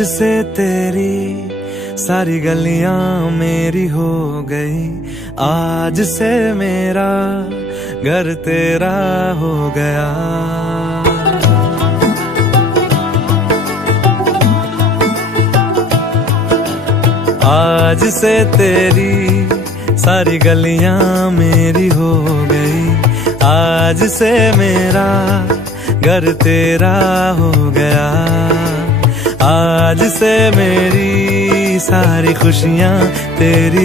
आज से तेरी सारी गलियां मेरी हो गई, आज से मेरा घर तेरा हो गया। आज से तेरी सारी गलियां मेरी हो गई, आज से मेरा घर तेरा हो गया। आज से मेरी सारी खुशियां तेरी